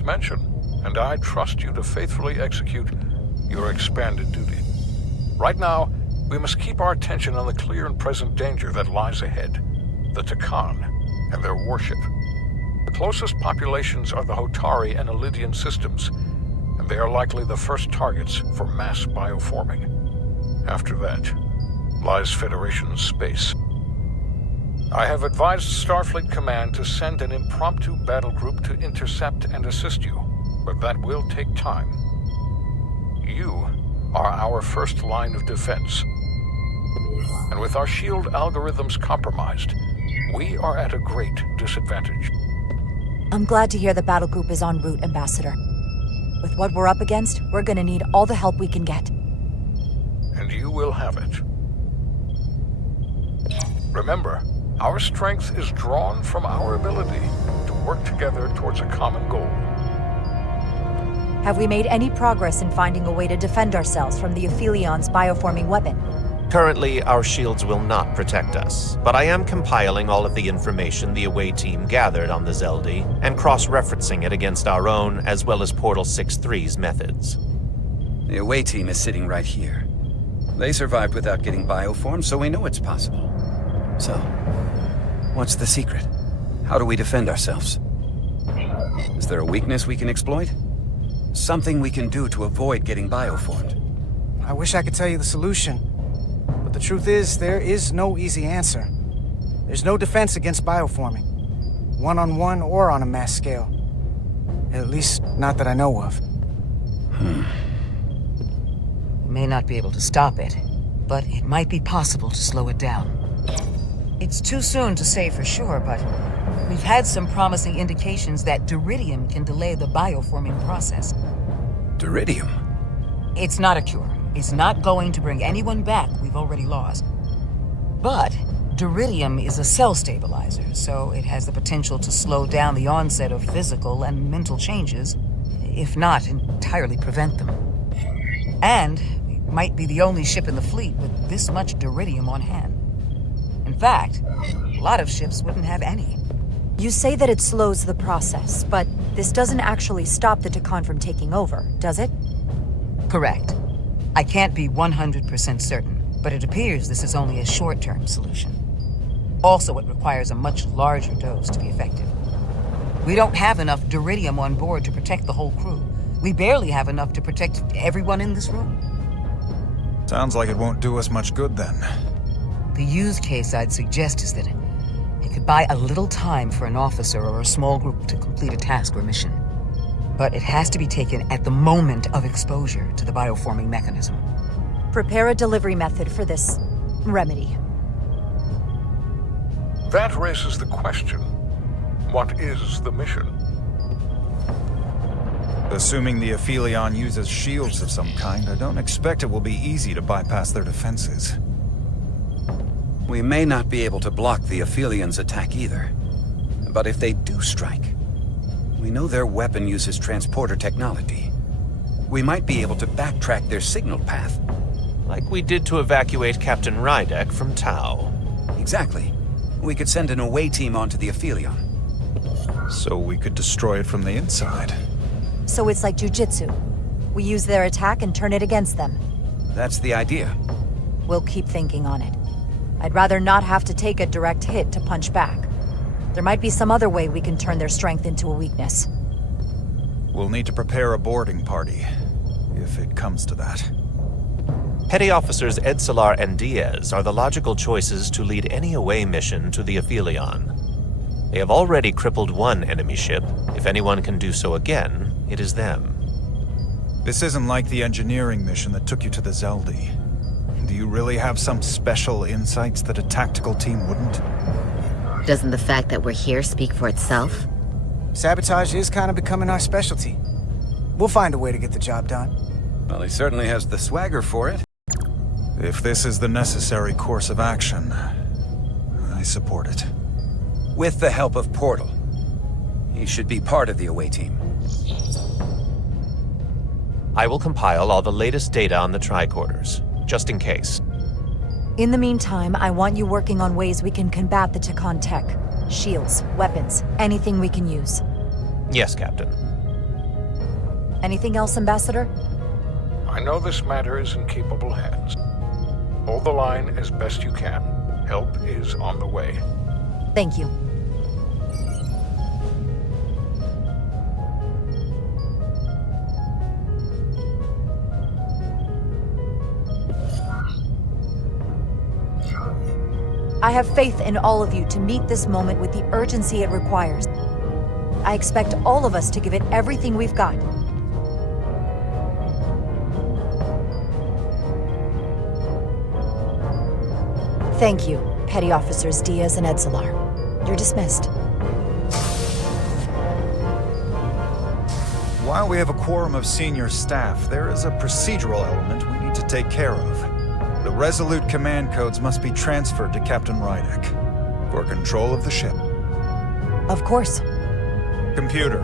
its mention, and I trust you to faithfully execute your expanded duty. Right now, we must keep our attention on the clear and present danger that lies ahead, the Takan and their warship. The closest populations are the Hotari and Elydian systems, and they are likely the first targets for mass bioforming. After that, lies Federation space. I have advised Starfleet Command to send an impromptu battle group to intercept and assist you, but that will take time. You are our first line of defense. And with our shield algorithms compromised, we are at a great disadvantage. I'm glad to hear the battle group is en route, Ambassador. With what we're up against, we're gonna need all the help we can get. And you will have it. Remember, our strength is drawn from our ability to work together towards a common goal. Have we made any progress in finding a way to defend ourselves from the Aphilion's bioforming weapon? Currently, our shields will not protect us, but I am compiling all of the information the away team gathered on the Zeldi and cross-referencing it against our own as well as Portal 6-3's methods. The away team is sitting right here. They survived without getting bioformed, so we know it's possible. So, what's the secret? How do we defend ourselves? Is there a weakness we can exploit? Something we can do to avoid getting bioformed? I wish I could tell you the solution. But the truth is, there is no easy answer. There's no defense against bioforming. One-on-one or on a mass scale. At least, not that I know of. We may not be able to stop it, but it might be possible to slow it down. It's too soon to say for sure, but we've had some promising indications that Duridium can delay the bioforming process. Duridium? It's not a cure. It's not going to bring anyone back we've already lost. But Duridium is a cell stabilizer, so it has the potential to slow down the onset of physical and mental changes, if not entirely prevent them. And we might be the only ship in the fleet with this much Duridium on hand. In fact, a lot of ships wouldn't have any. You say that it slows the process, but this doesn't actually stop the Takan from taking over, does it? Correct. I can't be 100% certain, but it appears this is only a short-term solution. Also, it requires a much larger dose to be effective. We don't have enough Duridium on board to protect the whole crew. We barely have enough to protect everyone in this room. Sounds like it won't do us much good then. The use case I'd suggest is that it could buy a little time for an officer or a small group to complete a task or mission. But it has to be taken at the moment of exposure to the bioforming mechanism. Prepare a delivery method for this remedy. That raises the question, what is the mission? Assuming the Aphelion uses shields of some kind, I don't expect it will be easy to bypass their defenses. We may not be able to block the Aphelions' attack either. But if they do strike, we know their weapon uses transporter technology. We might be able to backtrack their signal path. Like we did to evacuate Captain Rydek from Tau. Exactly. We could send an away team onto the Aphelion. So we could destroy it from the inside. So it's like jujitsu. We use their attack and turn it against them. That's the idea. We'll keep thinking on it. I'd rather not have to take a direct hit to punch back. There might be some other way we can turn their strength into a weakness. We'll need to prepare a boarding party, if it comes to that. Petty Officers Edsalar and Diaz are the logical choices to lead any away mission to the Aphelion. They have already crippled one enemy ship. If anyone can do so again, it is them. This isn't like the engineering mission that took you to the Zeldi. Do you really have some special insights that a tactical team wouldn't? Doesn't the fact that we're here speak for itself? Sabotage is kind of becoming our specialty. We'll find a way to get the job done. Well, he certainly has the swagger for it. If this is the necessary course of action, I support it. With the help of Portal. He should be part of the away team. I will compile all the latest data on the tricorders, just in case. In the meantime, I want you working on ways we can combat the Takan tech. Shields, weapons, anything we can use. Yes, Captain. Anything else, Ambassador? I know this matter is in capable hands. Hold the line as best you can. Help is on the way. Thank you. I have faith in all of you to meet this moment with the urgency it requires. I expect all of us to give it everything we've got. Thank you, Petty Officers Diaz and Edsalar. You're dismissed. While we have a quorum of senior staff, there is a procedural element we need to take care of. The Resolute command codes must be transferred to Captain Rydek for control of the ship. Of course. Computer,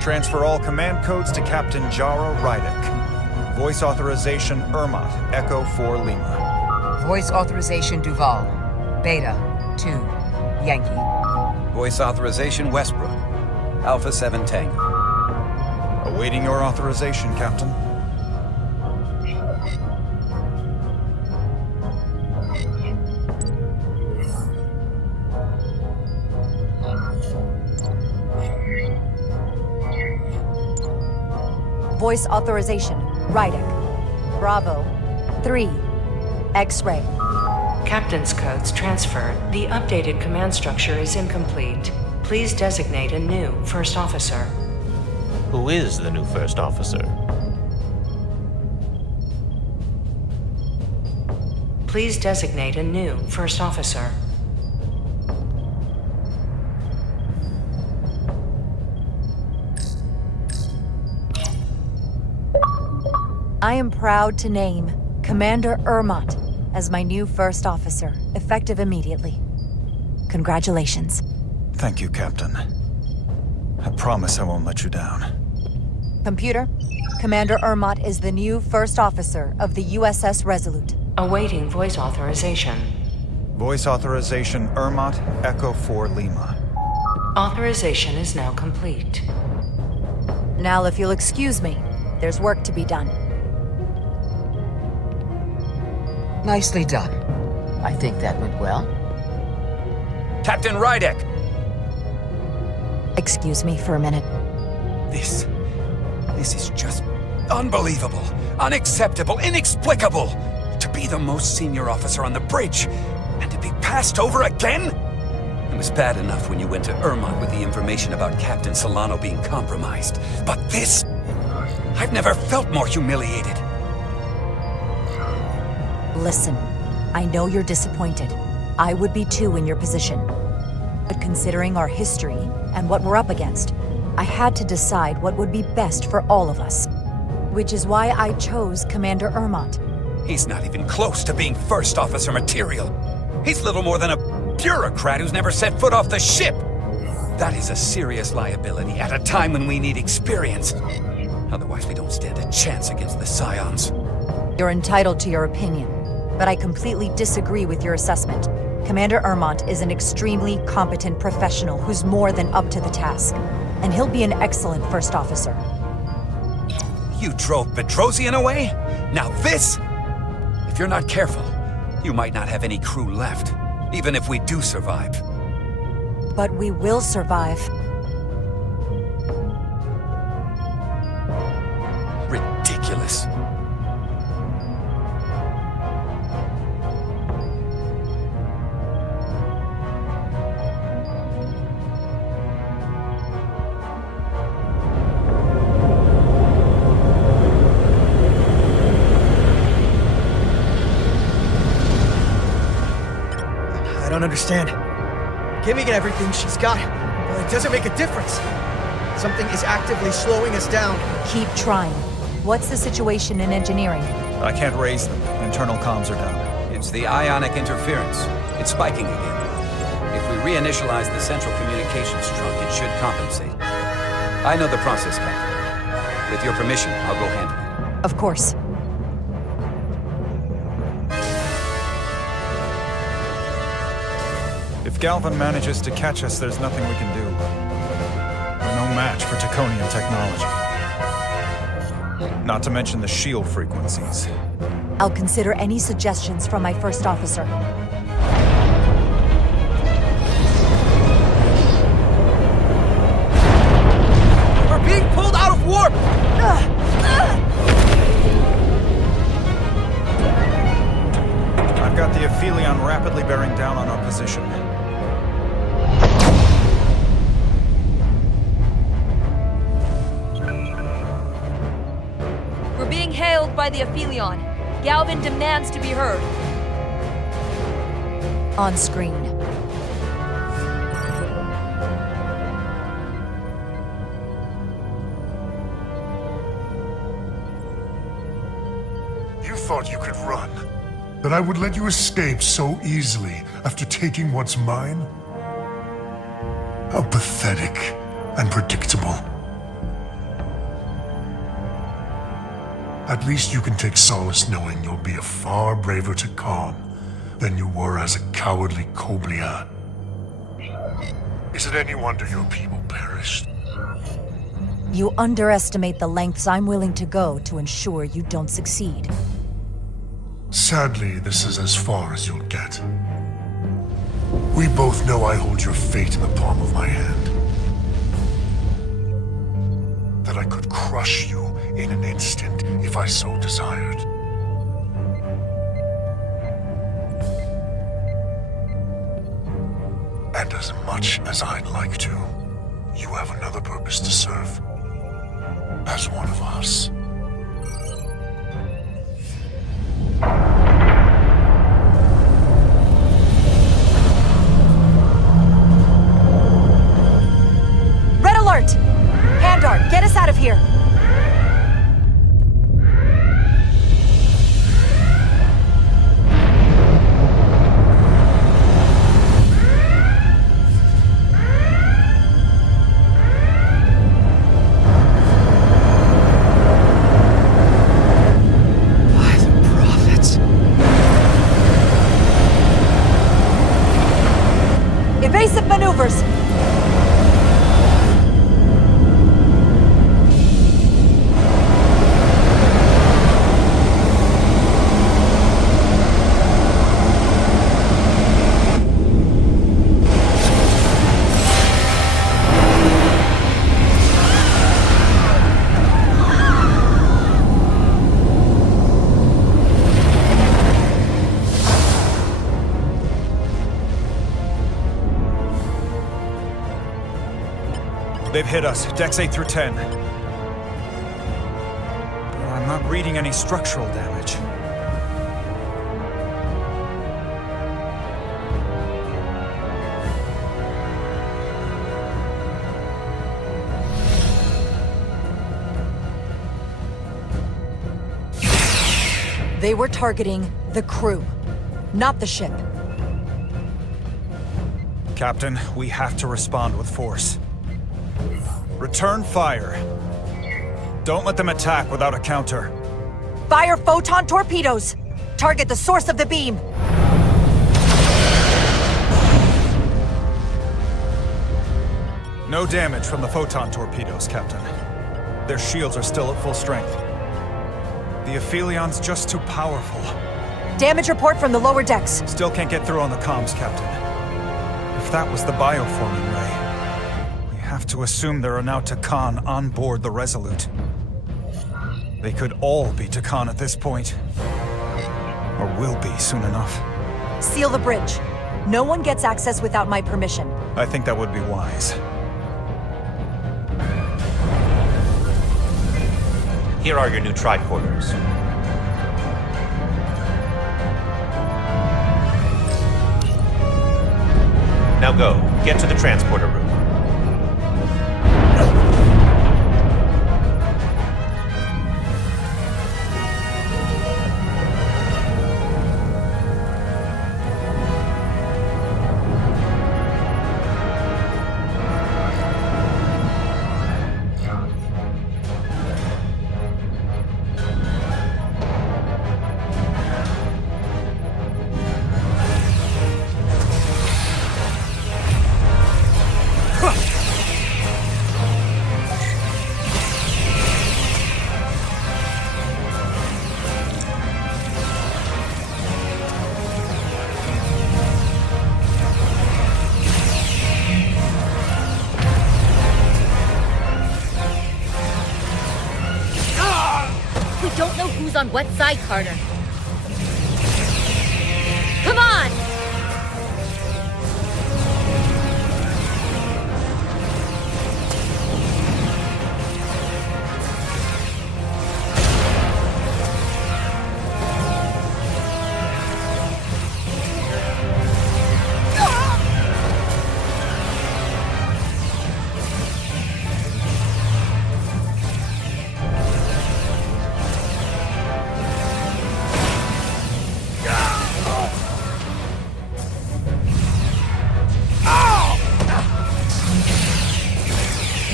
transfer all command codes to Captain Jaro Rydek. Voice authorization Ermot, Echo 4 Lima. Voice authorization Duval. Beta 2 Yankee. Voice authorization Westbrook. Alpha 7 Tango. Awaiting your authorization, Captain. Voice authorization, Rydek. Bravo. 3. X-ray. Captain's codes transferred. The updated command structure is incomplete. Please designate a new first officer. Who is the new first officer? Please designate a new first officer. I am proud to name Commander Ermot as my new first officer, effective immediately. Congratulations. Thank you, Captain. I promise I won't let you down. Computer, Commander Ermot is the new first officer of the USS Resolute. Awaiting voice authorization. Voice authorization Ermot, Echo 4 Lima. Authorization is now complete. Now, if you'll excuse me, there's work to be done. Nicely done. I think that went well. Captain Rydek! Excuse me for a minute. This is just unbelievable, unacceptable, inexplicable. To be the most senior officer on the bridge, and to be passed over again? It was bad enough when you went to Ermot with the information about Captain Solano being compromised. But this? I've never felt more humiliated. Listen, I know you're disappointed. I would be too in your position. But considering our history and what we're up against, I had to decide what would be best for all of us. Which is why I chose Commander Ermot. He's not even close to being first officer material. He's little more than a bureaucrat who's never set foot off the ship. That is a serious liability at a time when we need experience. Otherwise, we don't stand a chance against the Scions. You're entitled to your opinion, but I completely disagree with your assessment. Commander Ermot is an extremely competent professional who's more than up to the task, and he'll be an excellent first officer. You drove Bedrosian away? Now this? If you're not careful, you might not have any crew left, even if we do survive. But we will survive. Ridiculous. I don't understand. Giving it everything she's got, well, it doesn't make a difference. Something is actively slowing us down. Keep trying. What's the situation in engineering? I can't raise them. Internal comms are down. It's the ionic interference. It's spiking again. If we reinitialize the central communications trunk, it should compensate. I know the process, Captain. With your permission, I'll go handle it. Of course. If Galvin manages to catch us, there's nothing we can do. We're no match for Taconian technology. Not to mention the shield frequencies. I'll consider any suggestions from my first officer. We're being pulled out of warp! I've got the Aphelion rapidly bearing down on our position. We're being hailed by the Aphelion. Galvin demands to be heard. On screen. You thought you could run? That I would let you escape so easily after taking what's mine? How pathetic and predictable. At least you can take solace knowing you'll be a far braver Takan than you were as a cowardly Koblian. Is it any wonder your people perished? You underestimate the lengths I'm willing to go to ensure you don't succeed. Sadly, this is as far as you'll get. We both know I hold your fate in the palm of my hand. That I could crush you in an instant if I so desired. And as much as I'd like to, you have another purpose to serve. As one of us. Red alert! Handar, get us out of here! Evasive maneuvers! They've hit us, Dex 8 through 10. But I'm not reading any structural damage. They were targeting the crew, not the ship. Captain, we have to respond with force. Return fire. Don't let them attack without a counter. Fire photon torpedoes! Target the source of the beam! No damage from the photon torpedoes, Captain. Their shields are still at full strength. The Aphelion's just too powerful. Damage report from the lower decks. Still can't get through on the comms, Captain. If that was the bioforming ray, we have to assume there are now Takan on board the Resolute. They could all be Takan at this point. Or will be soon enough. Seal the bridge. No one gets access without my permission. I think that would be wise. Here are your new tricorders. Now go. Get to the transporter room. don't know who's on what side, Carter. Come on!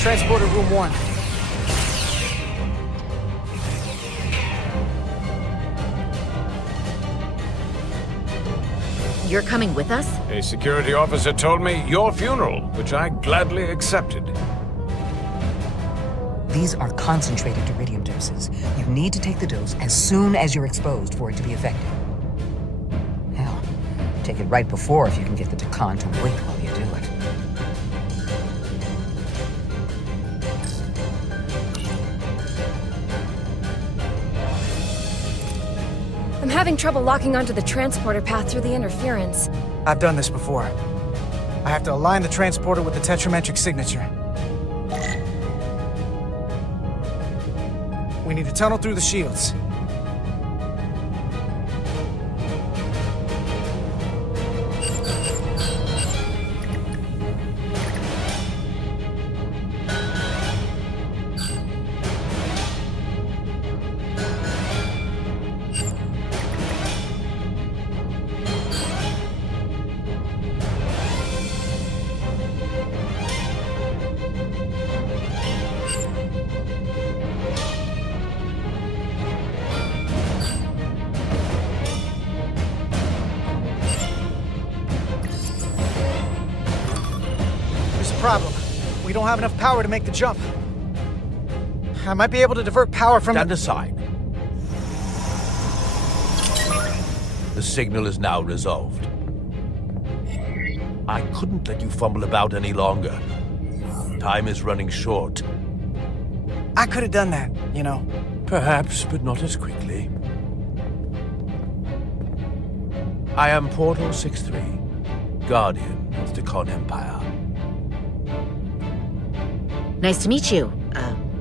Transporter room 1. You're coming with us? A security officer told me your funeral, which I gladly accepted. These are concentrated Duridium doses. You need to take the dose as soon as you're exposed for it to be effective. Hell, take it right before if you can get the Takan to wait while you do it. I'm having trouble locking onto the transporter path through the interference. I've done this before. I have to align the transporter with the tetrametric signature. We need to tunnel through the shields. Problem. We don't have enough power to make the jump. I might be able to divert power from— Stand aside. The signal is now resolved. I couldn't let you fumble about any longer. Time is running short. I could have done that, you know. Perhaps, but not as quickly. I am Portal 6-3, Guardian of the Takan Empire. Nice to meet you,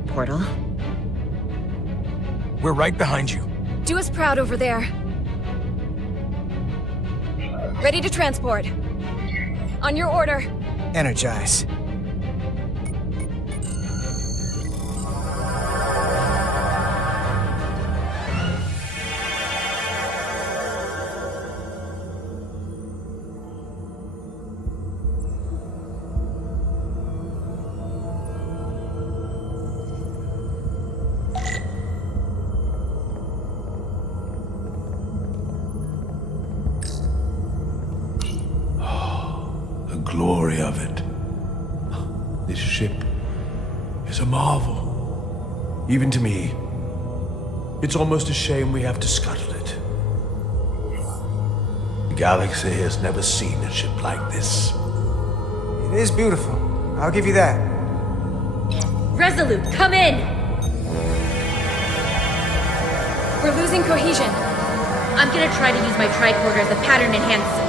Portal. We're right behind you. Do us proud over there. Ready to transport. On your order. Energize. Glory of it. This ship is a marvel. Even to me. It's almost a shame we have to scuttle it. The galaxy has never seen a ship like this. It is beautiful. I'll give you that. Resolute, come in! We're losing cohesion. I'm gonna try to use my tricorder as a pattern enhancer.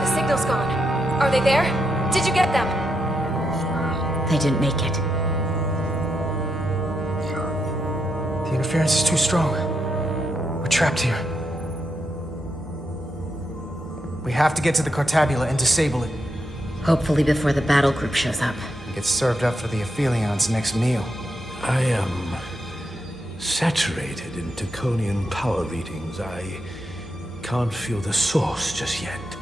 The signal's gone. Are they there? Did you get them? They didn't make it. The interference is too strong. We're trapped here. We have to get to the Cartabula and disable it. Hopefully before the battle group shows up. It gets served up for the Aphelions' next meal. I am saturated in Taconian power readings. I can't feel the source just yet.